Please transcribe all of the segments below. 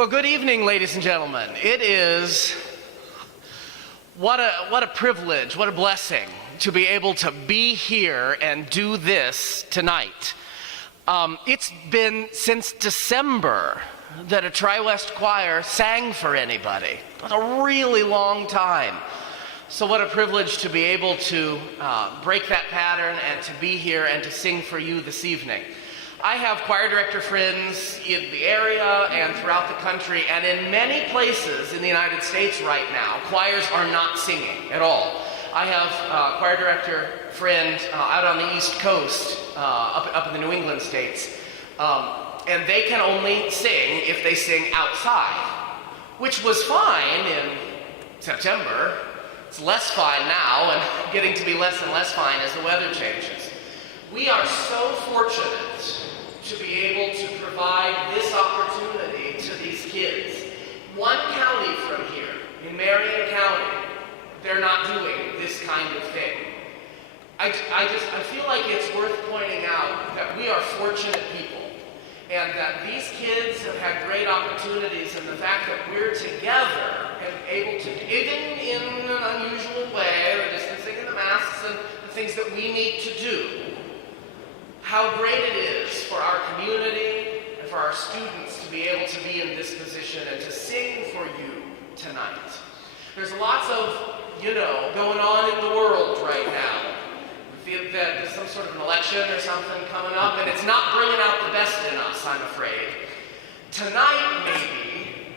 Well, good evening, ladies and gentlemen. It is what a privilege, what a blessing to be able to be here and do this tonight. It's been since December that a Tri-West choir sang for anybody. It was a really long time. So what a privilege to be able to break that pattern and to be here and to sing for you this evening. I have choir director friends in the area and throughout the country, and in many places in the United States right now, choirs are not singing at all. I have a choir director friend out on the East Coast, up in the New England states, and they can only sing if they sing outside, which was fine in September. It's less fine now and getting to be less and less fine as the weather changes. We are so fortunate to be able to provide this opportunity to these kids. One county from here, in Marion County, they're not doing this kind of thing. I feel like it's worth pointing out that we are fortunate people and that these kids have had great opportunities, and the fact that we're together and able to, even in an unusual way, the distancing and the masks and the things that we need to do, how great it is for our community and for our students to be able to be in this position and to sing for you tonight. There's lots of, going on in the world right now. We feel that there's some sort of an election or something coming up, and it's not bringing out the best in us, I'm afraid. Tonight, maybe,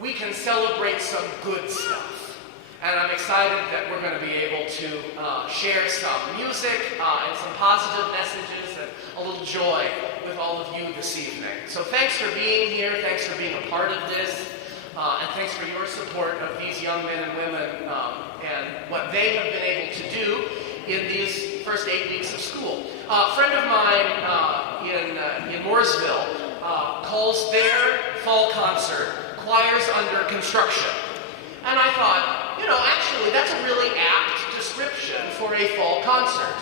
we can celebrate some good stuff. And I'm excited that we're going to be able to share some music and some positive messages and a little joy with all of you this evening. So thanks for being here, thanks for being a part of this, and thanks for your support of these young men and women and what they have been able to do in these first 8 weeks of school. A friend of mine in Mooresville calls their fall concert Choirs Under Construction. And I thought, actually, that's a really apt description for a fall concert,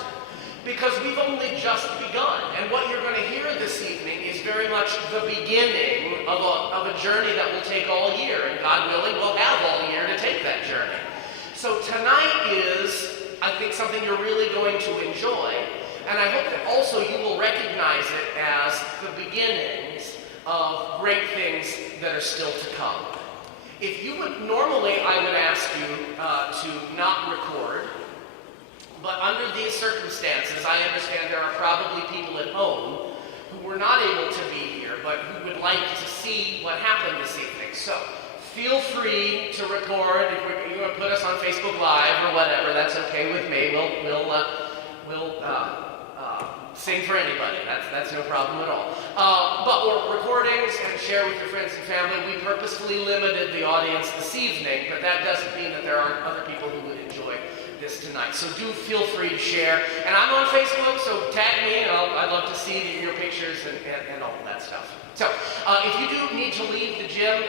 because we've only just begun. And what you're going to hear this evening is very much the beginning of a journey that will take all year. And God willing, we'll have all year to take that journey. So tonight is, I think, something you're really going to enjoy. And I hope that also you will recognize it as the beginnings of great things that are still to come. If you would, normally I would ask you to not record, but under these circumstances, I understand there are probably people at home who were not able to be here, but who would like to see what happened this evening. So feel free to record. If you want to put us on Facebook Live or whatever, that's okay with me. We'll sing for anybody. That's no problem at all. But we're recordings and share with your friends and family. We purposefully limited the audience this evening, but that doesn't mean that there aren't other people who would enjoy this tonight. So do feel free to share. And I'm on Facebook, so tag me, and I'd love to see your pictures and all of that stuff. So, if you do need to leave the gym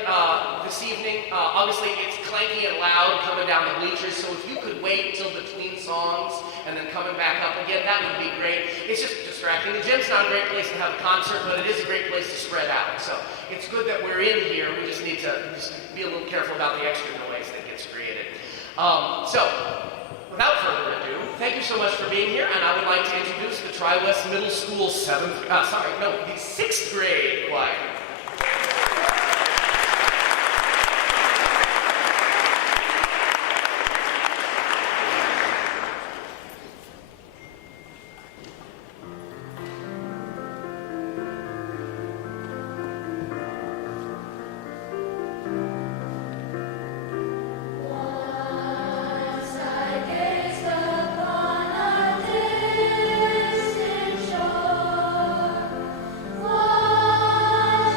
this evening, obviously it's clanky and loud coming down the bleachers, so if you could wait till between songs and then coming back up again, that would be great. It's just distracting. The gym's not a great place to have a concert, but it is a great place to spread out. So it's good that we're in here. We just need to be a little careful about the extra noise that gets created. So, without further ado, thank you so much for being here, and I would like to introduce the Tri-West Middle School the 6th grade choir. One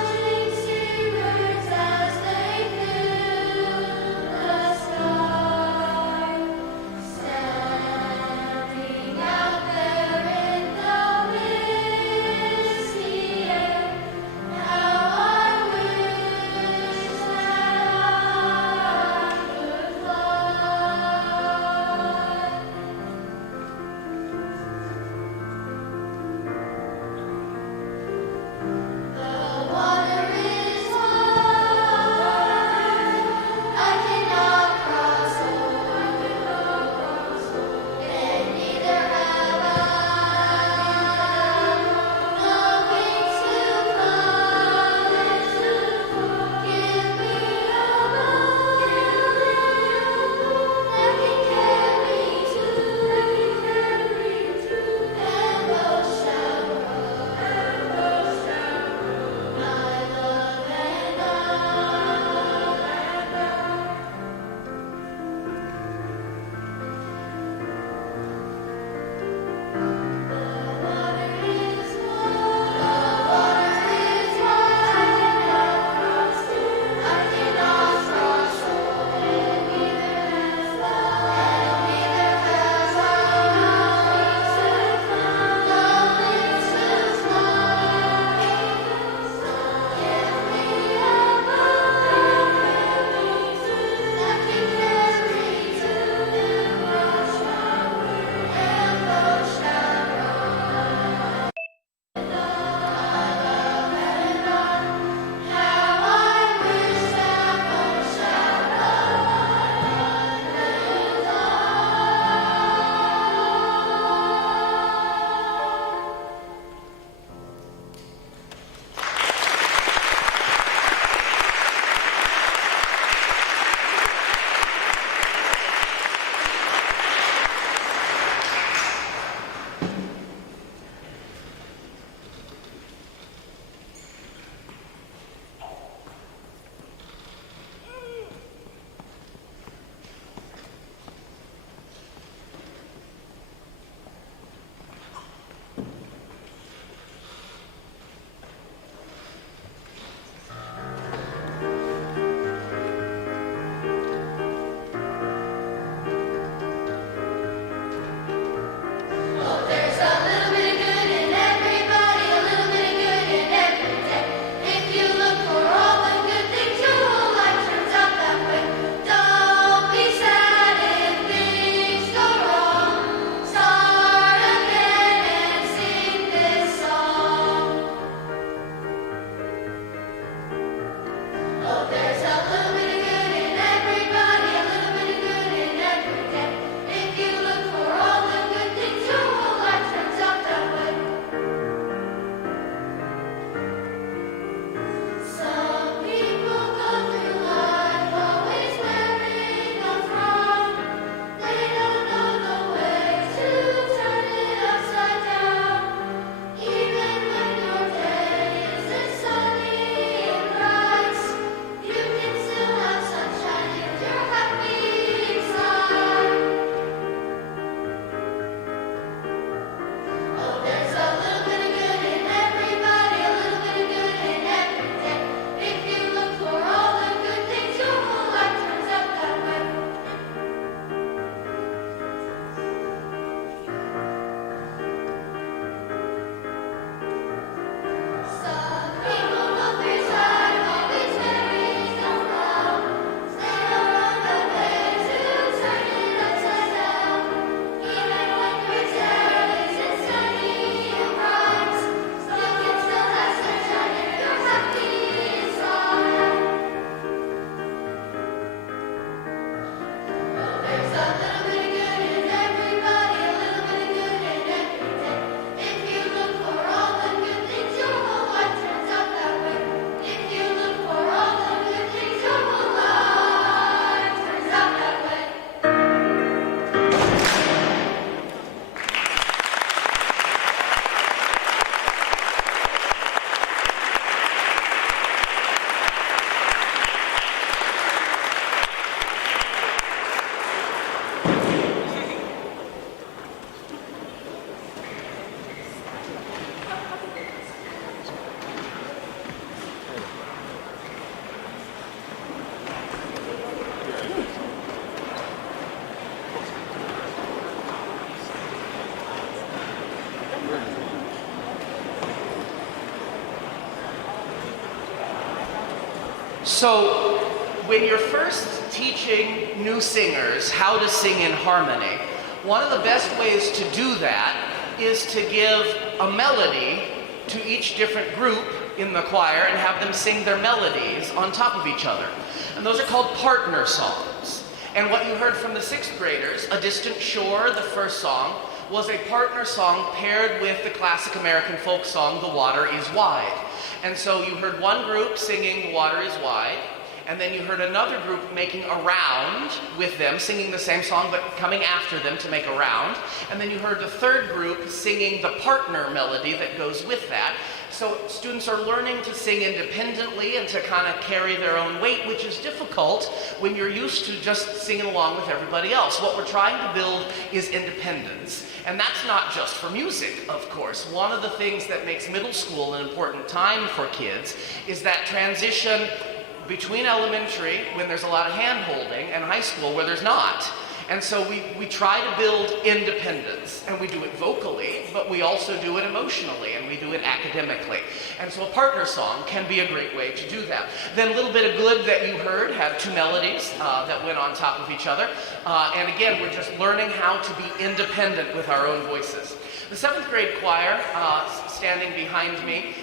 So, when you're first teaching new singers how to sing in harmony, one of the best ways to do that is to give a melody to each different group in the choir and have them sing their melodies on top of each other. And those are called partner songs. And what you heard from the sixth graders, A Distant Shore, the first song, was a partner song paired with the classic American folk song, The Water is Wide. And so you heard one group singing The Water is Wide, and then you heard another group making a round with them, singing the same song, but coming after them to make a round. And then you heard the third group singing the partner melody that goes with that. So students are learning to sing independently and to kind of carry their own weight, which is difficult when you're used to just singing along with everybody else. What we're trying to build is independence. And that's not just for music, of course. One of the things that makes middle school an important time for kids is that transition between elementary, when there's a lot of hand-holding, and high school, where there's not. And so we try to build independence, and we do it vocally, but we also do it emotionally, and we do it academically. And so a partner song can be a great way to do that. Then Little Bit of Good that you heard had two melodies that went on top of each other. And again, we're just learning how to be independent with our own voices. The seventh grade choir, standing behind me,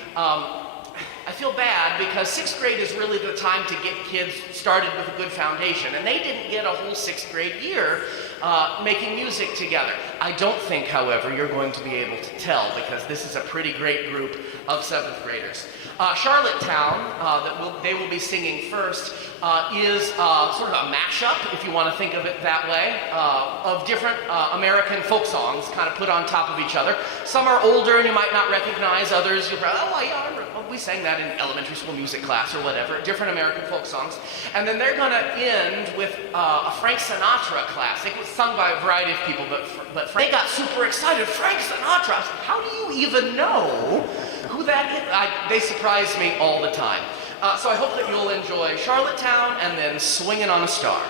I feel bad because sixth grade is really the time to get kids started with a good foundation, and they didn't get a whole sixth grade year making music together. I don't think, however, you're going to be able to tell because this is a pretty great group of seventh graders. Charlottetown, they will be singing first, is sort of a mashup, if you want to think of it that way, of different American folk songs kind of put on top of each other. Some are older and you might not recognize, others you'll probably, oh yeah, I remember. We sang that in elementary school music class or whatever, different American folk songs. And then they're going to end with a Frank Sinatra classic. It was sung by a variety of people, but they got super excited. Frank Sinatra! I said, how do you even know who that is? They surprise me all the time. So I hope that you'll enjoy Charlottetown and then Swingin' on a Star.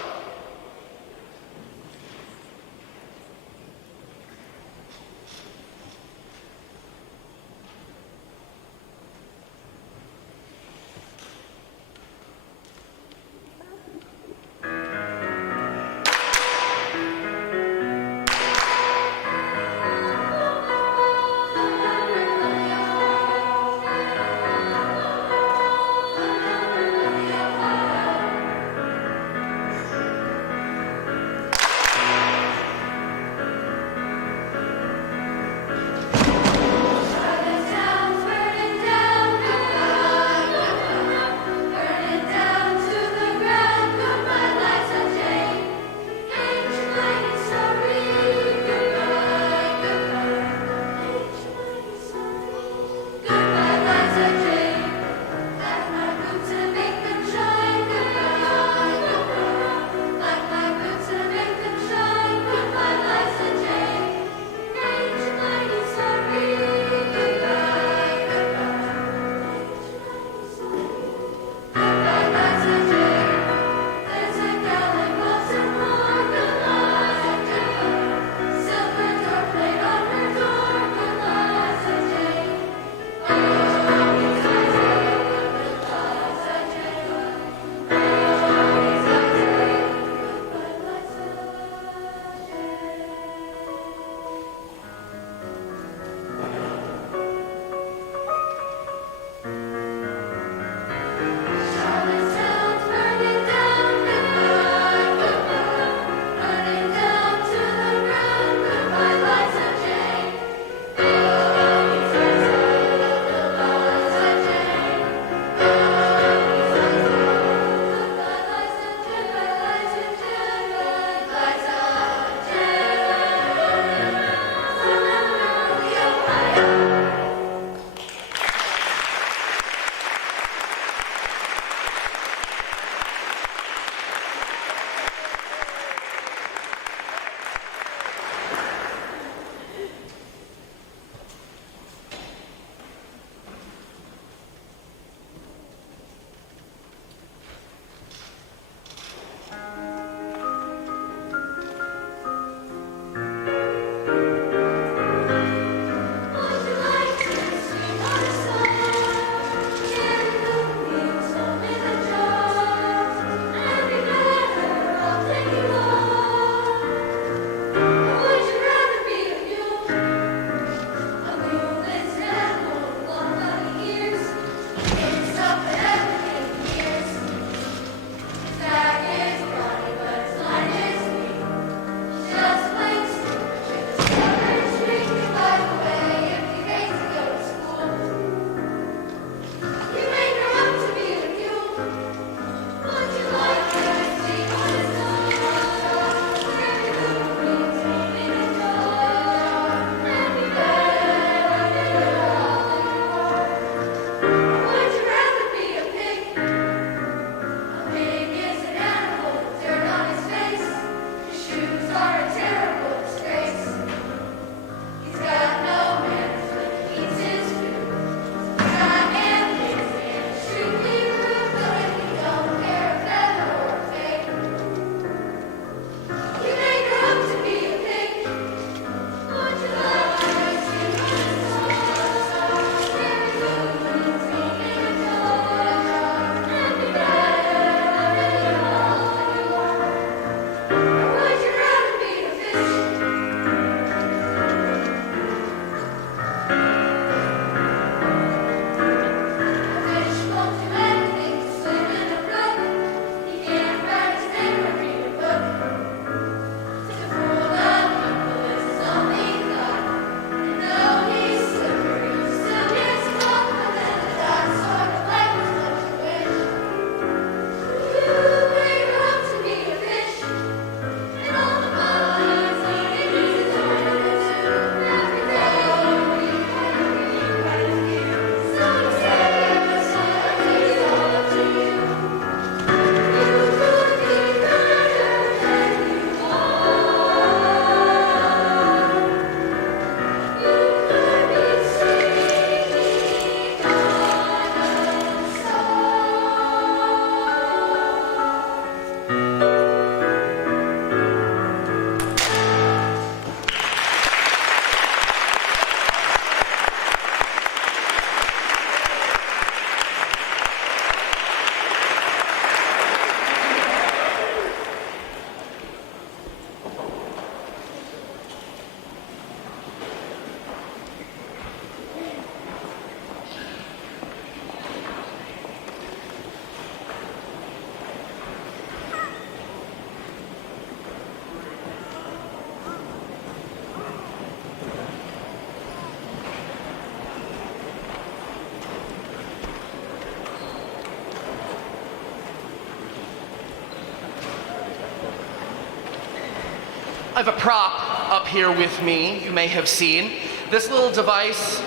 I have a prop up here with me, you may have seen. This little device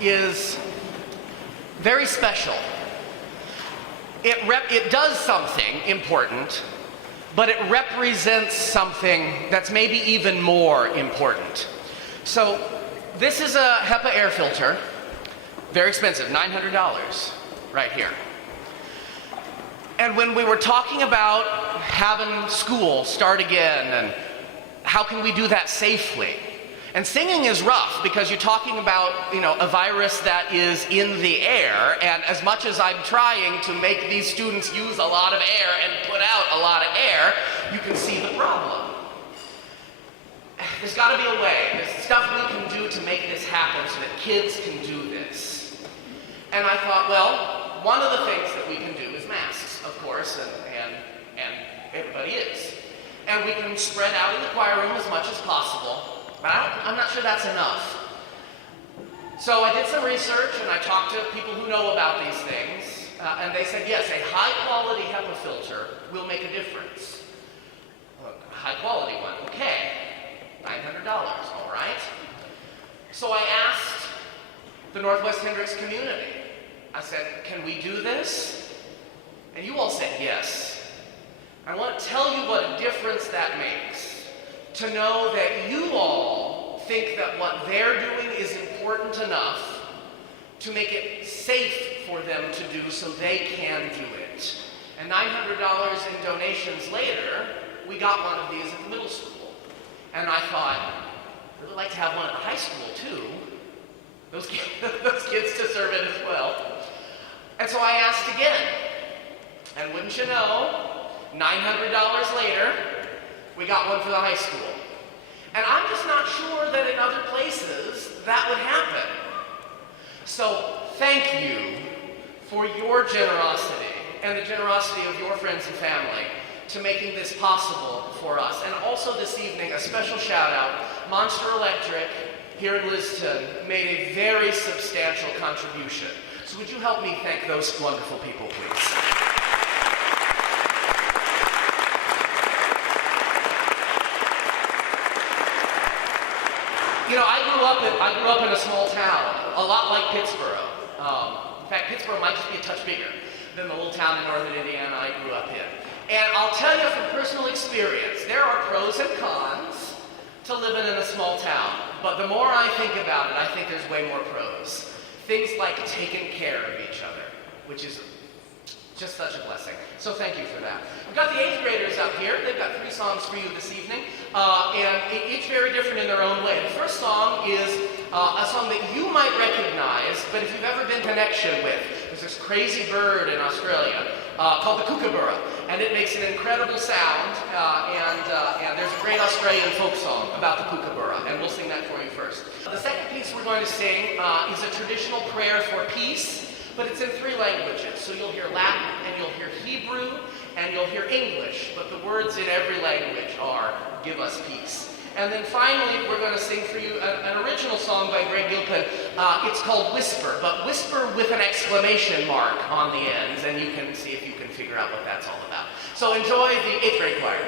is very special. It does something important, but it represents something that's maybe even more important. So this is a HEPA air filter, very expensive, $900 right here. And when we were talking about having school start again and how can we do that safely? And singing is rough because you're talking about, a virus that is in the air, and as much as I'm trying to make these students use a lot of air and put out a lot of air, you can see the problem. There's got to be a way. There's stuff we can do to make this happen so that kids can do this. And I thought, well, one of the things that we can do is masks, of course, and everybody is. And we can spread out in the choir room as much as possible, but I'm not sure that's enough. So I did some research and I talked to people who know about these things, and they said, yes, a high-quality HEPA filter will make a difference. A high-quality one, okay, $900, all right. So I asked the Northwest Hendricks community. I said, can we do this? And you all said yes. I want to tell you what a difference that makes, to know that you all think that what they're doing is important enough to make it safe for them to do so they can do it. And $900 in donations later, we got one of these at the middle school. And I thought, I'd really like to have one at the high school too. Those kids deserve it as well. And so I asked again. And wouldn't you know, $900 later, we got one for the high school. And I'm just not sure that in other places that would happen. So thank you for your generosity and the generosity of your friends and family to making this possible for us. And also this evening, a special shout out, Monster Electric here in Liston made a very substantial contribution. So would you help me thank those wonderful people, please? I grew up in a small town, a lot like Pittsburgh. In fact, Pittsburgh might just be a touch bigger than the little town in northern Indiana I grew up in. And I'll tell you from personal experience, there are pros and cons to living in a small town. But the more I think about it, I think there's way more pros. Things like taking care of each other, which is just such a blessing. So thank you for that. We've got the 8th graders up here. They've got 3 songs for you this evening, and each very different in their own way. The first song is a song that you might recognize, but if you've ever been in connection with, there's this crazy bird in Australia called the kookaburra, and it makes an incredible sound, and there's a great Australian folk song about the kookaburra, and we'll sing that for you first. The second piece we're going to sing is a traditional prayer for peace, but it's in 3 languages. So you'll hear Latin, and you'll hear Hebrew, and you'll hear English, but the words in every language are, give us peace. And then finally, we're going to sing for you an original song by Greg Gilpin. It's called Whisper, but whisper with an exclamation mark on the ends, and you can see if you can figure out what that's all about. So enjoy the 8th grade choir.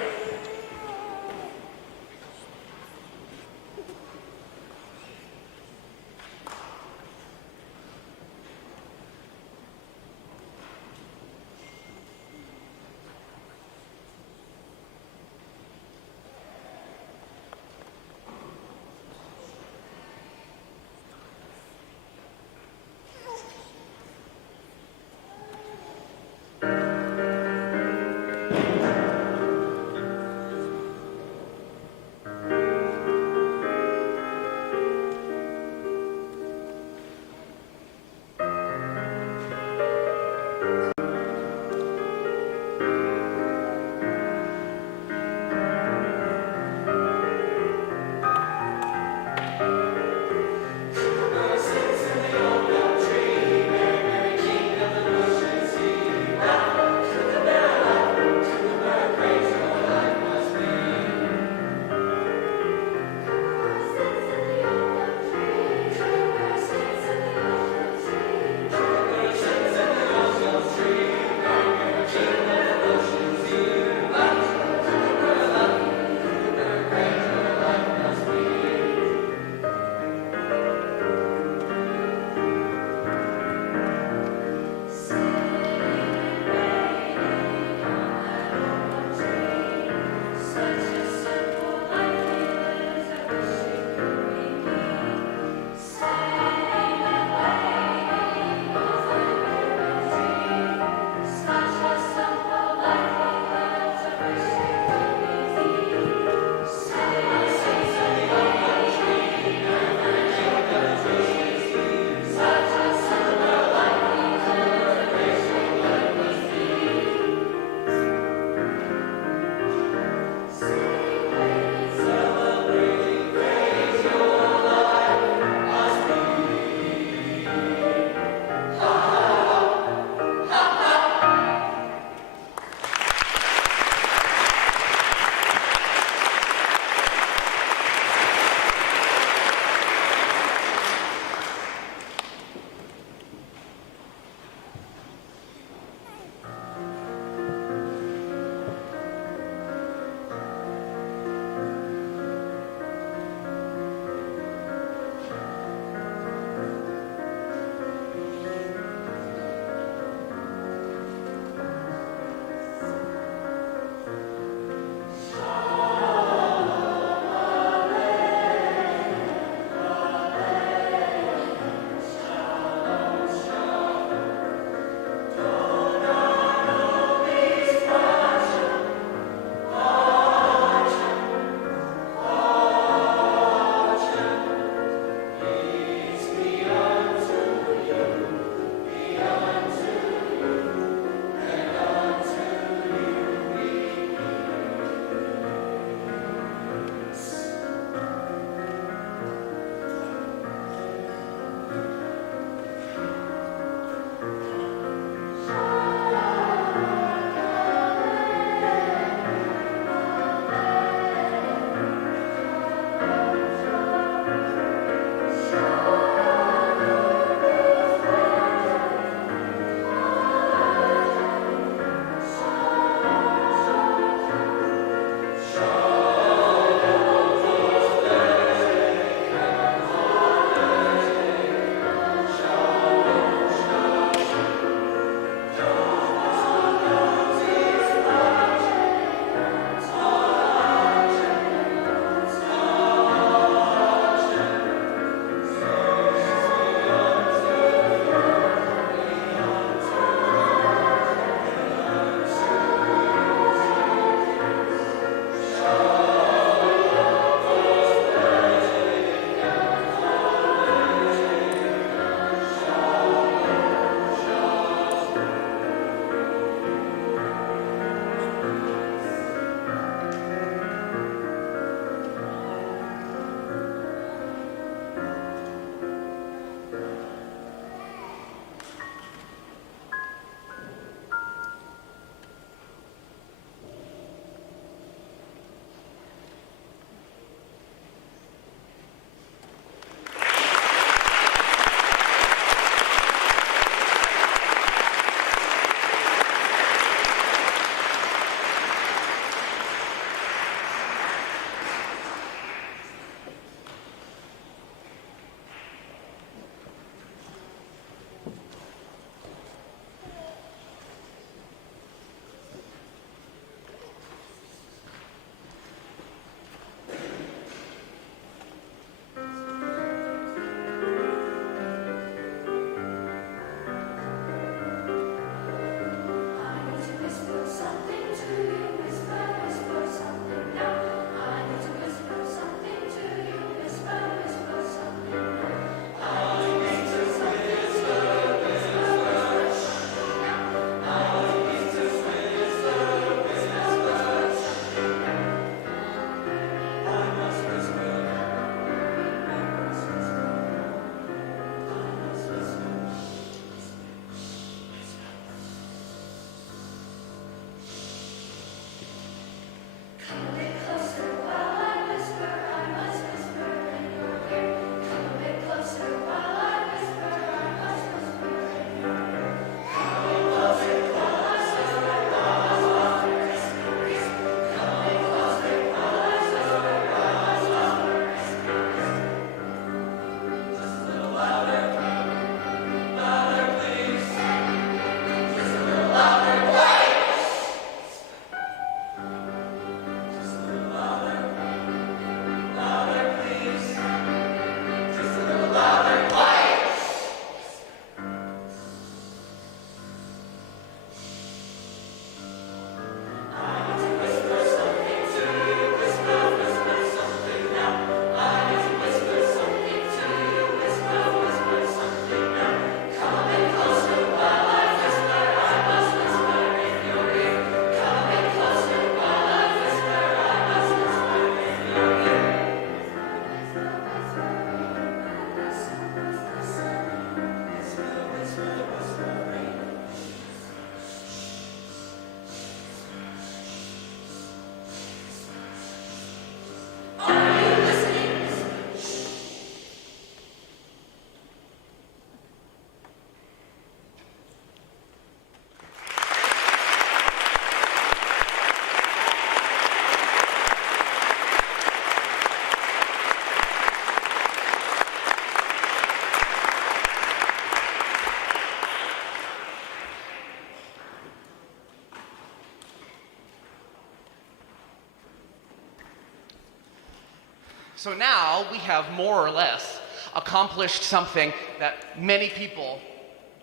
So now we have more or less accomplished something that many people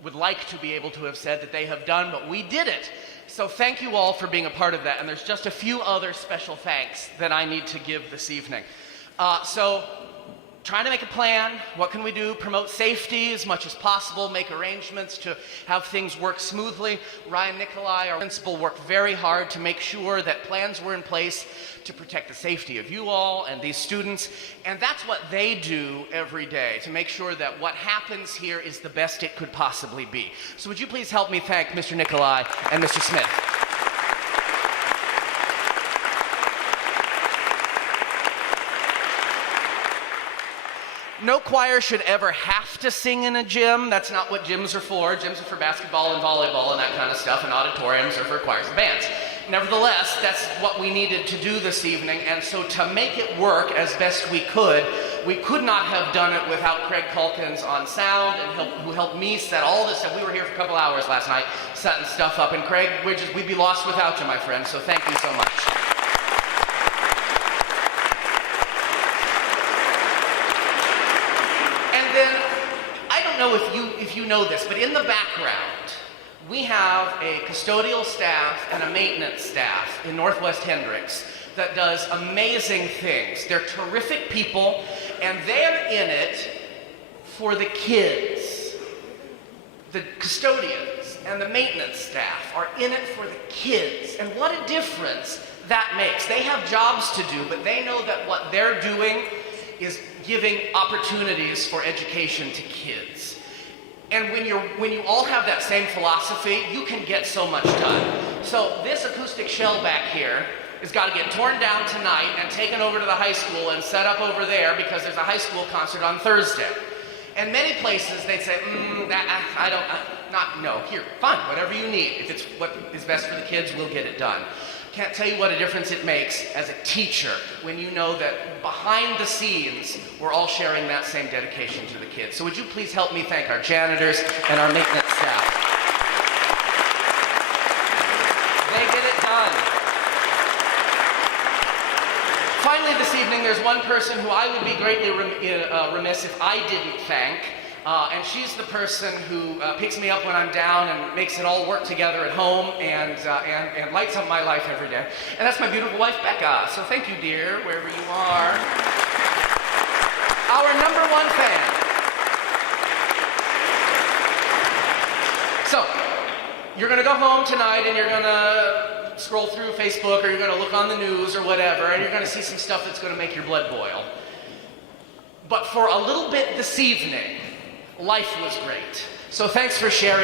would like to be able to have said that they have done, but we did it. So thank you all for being a part of that. And there's just a few other special thanks that I need to give this evening. So trying to make a plan. What can we do? Promote safety as much as possible, make arrangements to have things work smoothly. Ryan Nicolai, our principal, worked very hard to make sure that plans were in place to protect the safety of you all and these students. And that's what they do every day, to make sure that what happens here is the best it could possibly be. So would you please help me thank Mr. Nicolai and Mr. Smith? No choir should ever have to sing in a gym. That's not what gyms are for. Gyms are for basketball and volleyball and that kind of stuff, and auditoriums are for choirs and bands. Nevertheless, that's what we needed to do this evening, and so to make it work as best we could not have done it without Craig Calkins on sound, and who helped me set all this stuff. We were here for a couple hours last night setting stuff up, and Craig, we'd be lost without you, my friend, so thank you so much. Know if you know this, but in the background we have a custodial staff and a maintenance staff in Northwest Hendricks that does amazing things. They're terrific people, and they're in it for the kids. The custodians and the maintenance staff are in it for the kids, and what a difference that makes. They have jobs to do, but they know that what they're doing is giving opportunities for education to kids. And when you all have that same philosophy, you can get so much done. So this acoustic shell back here has got to get torn down tonight and taken over to the high school and set up over there because there's a high school concert on Thursday. And many places they'd say, here, fine, whatever you need. If it's what is best for the kids, we'll get it done. Can't tell you what a difference it makes as a teacher when you know that behind the scenes, we're all sharing that same dedication to the kids. So would you please help me thank our janitors and our maintenance staff. They get it done. Finally this evening, there's one person who I would be greatly remiss if I didn't thank. And she's the person who picks me up when I'm down and makes it all work together at home and lights up my life every day. And that's my beautiful wife, Becca. So thank you, dear, wherever you are. Our #1 fan. So, you're going to go home tonight and you're going to scroll through Facebook, or you're going to look on the news or whatever, and you're going to see some stuff that's going to make your blood boil. But for a little bit this evening, life was great. So thanks for sharing.